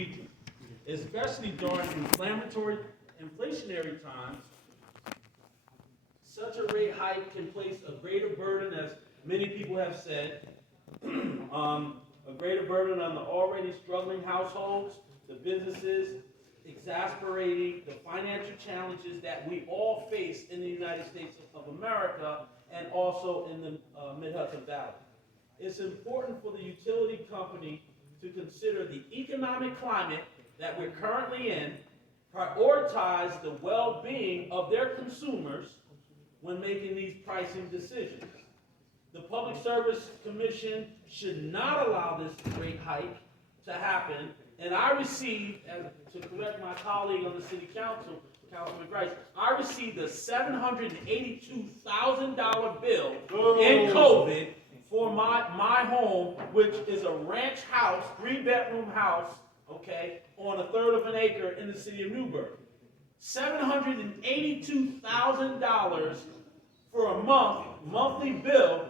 region, especially during inflationary times. Such a rate hike can place a greater burden, as many people have said, a greater burden on the already struggling households, the businesses, exasperating the financial challenges that we all face in the United States of America and also in the Mid-Hudson Valley. It's important for the utility company to consider the economic climate that we're currently in, prioritize the well-being of their consumers when making these pricing decisions. The Public Service Commission should not allow this rate hike to happen, and I received, to correct my colleague on the City Council, Councilman Grice, I received a $782,000 bill in COVID for my home, which is a ranch house, 3-bedroom house, okay, on 1/3 of an acre in the city of Newburgh. $782,000 for a monthly bill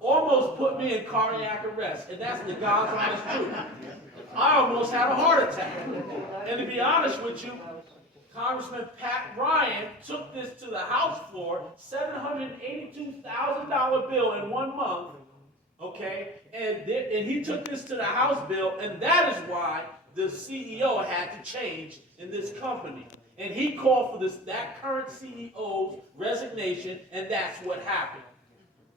almost put me in cardiac arrest, and that's the God's honest truth. I almost had a heart attack. And to be honest with you, Congressman Pat Ryan took this to the House floor, $782,000 bill in 1 month, okay? And he took this to the House bill, and that is why the CEO had to change in this company. And he called for that current CEO's resignation, and that's what happened.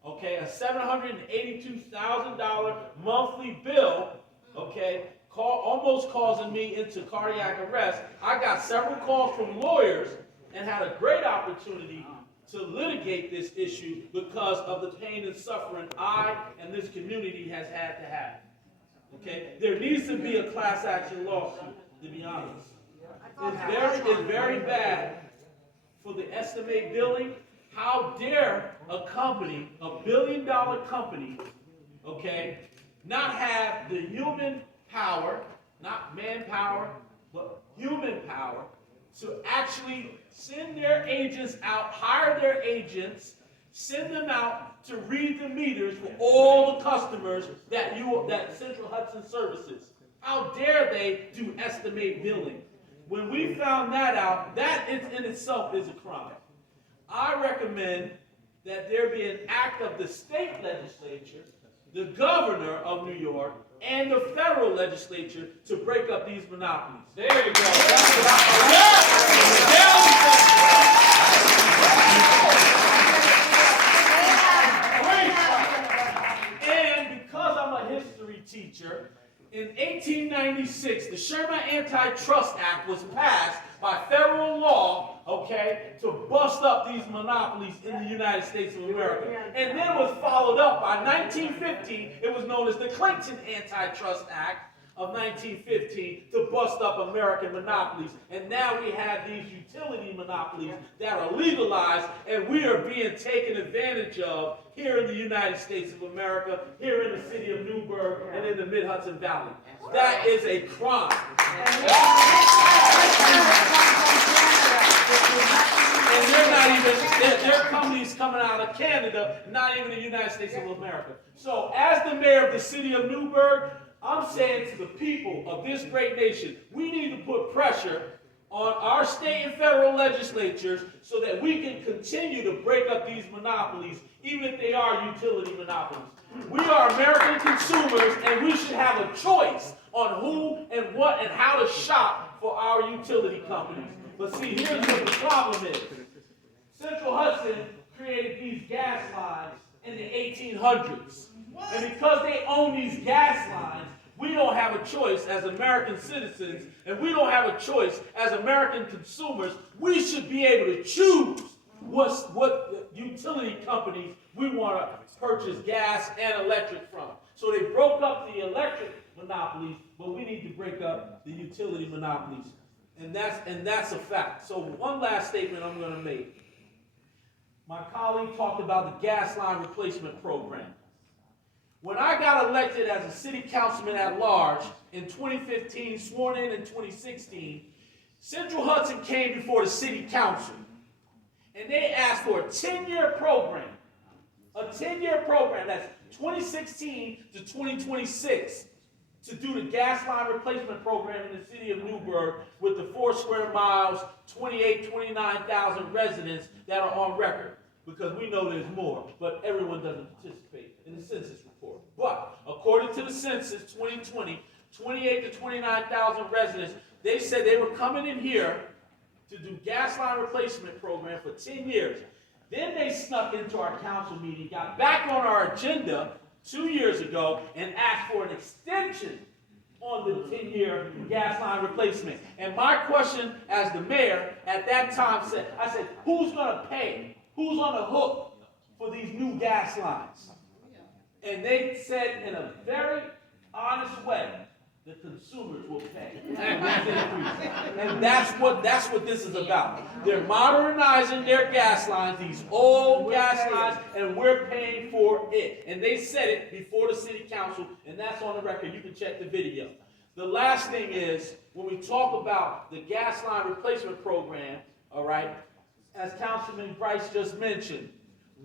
Okay, a $782,000 monthly bill, okay, almost causing me into cardiac arrest. I got several calls from lawyers and had a great opportunity to litigate this issue because of the pain and suffering I and this community has had to have. Okay, there needs to be a class action lawsuit, to be honest. It's very bad for the estimate billing. How dare a company, a $1 billion company, okay, not have the human power, not manpower, but human power, to actually send their agents out, hire their agents, send them out to read the meters for all the customers that Central Hudson services. How dare they do estimate billing? When we found that out, that in itself is a crime. I recommend that there be an act of the state legislature, the governor of New York, and the federal legislature to break up these monopolies. There you go. That's what And because I'm a history teacher, in 1896, the Sherman Antitrust Act was passed by federal law, okay, to bust up these monopolies in the United States of America. And then was followed up by 1915, it was known as the Clinton Antitrust Act of 1915 to bust up American monopolies. And now we have these utility monopolies that are legalized, and we are being taken advantage of here in the United States of America, here in the city of Newburgh, and in the Mid-Hudson Valley. That is a crime. And they're not even, they're companies coming out of Canada, not even the United States of America. So as the mayor of the city of Newburgh, I'm saying to the people of this great nation, we need to put pressure on our state and federal legislatures so that we can continue to break up these monopolies, even if they are utility monopolies. We are American consumers, and we should have a choice on who and what and how to shop for our utility companies. But see, here's what the problem is. Central Hudson created these gas lines in the 1800s. And because they own these gas lines, we don't have a choice as American citizens, and we don't have a choice as American consumers. We should be able to choose what utility companies we want to purchase gas and electric from. So they broke up the electric monopolies, but we need to break up the utility monopolies. And that's a fact. So one last statement I'm going to make. My colleague talked about the gas line replacement program. When I got elected as a city councilman at large in 2015, sworn in 2016, Central Hudson came before the city council, and they asked for a 10-year program. A 10-year program, that's 2016 to 2026. to do the gas line replacement program in the city of Newburgh with the 4 square miles, 29,000 residents that are on record. Because we know there's more, but everyone doesn't participate in the census report. But according to the census 2020, 28 to 29,000 residents, they said they were coming in here to do gas line replacement program for 10 years. Then they snuck into our council meeting, got back on our agenda 2 years ago, and asked for an extension on the 10-year gas line replacement. And my question as the mayor at that time said, I said, who's going to pay? Who's on the hook for these new gas lines? And they said in a very honest way, the consumers will pay. And that's what this is about. They're modernizing their gas lines, these old gas lines, and we're paying for it. And they said it before the city council, and that's on the record. You can check the video. The last thing is, when we talk about the gas line replacement program, all right, as Councilman Bryce just mentioned,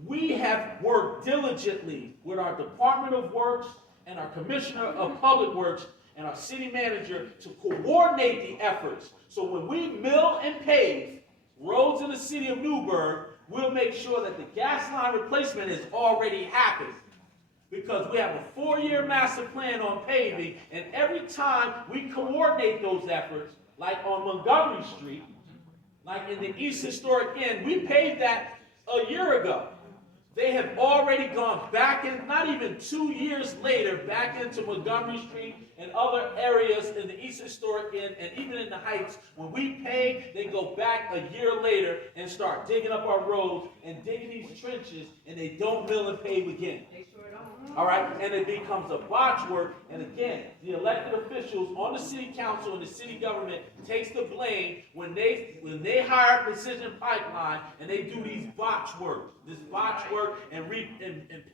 we have worked diligently with our Department of Works and our Commissioner of Public Works and our city manager to coordinate the efforts. So when we mill and pave roads in the city of Newburgh, we'll make sure that the gas line replacement has already happened. Because we have a 4-year master plan on paving, and every time we coordinate those efforts, like on Montgomery Street, like in the East Historic End, we paved that a year ago. They have already gone back in, not even 2 years later, back into Montgomery Street and other areas in the East Historic End and even in the Heights. When we pave, they go back a year later and start digging up our roads and digging these trenches, and they don't mill and pave again. All right, and it becomes a botch work, and again, the elected officials on the city council and the city government takes the blame when they hire Precision Pipeline and they do these botch work and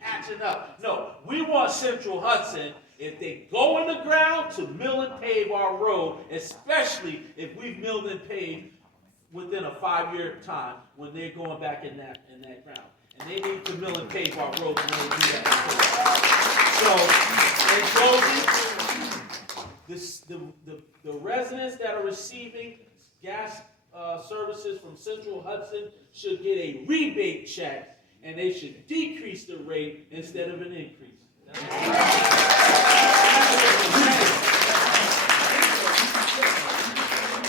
patching up. No, we want Central Hudson, if they go in the ground, to mill and pave our road, especially if we've milled and paved within a 5-year time when they're going back in that ground. And they need to mill and pave our roads when they do that. So, in closing, the residents that are receiving gas services from Central Hudson should get a rebate check, and they should decrease the rate instead of an increase.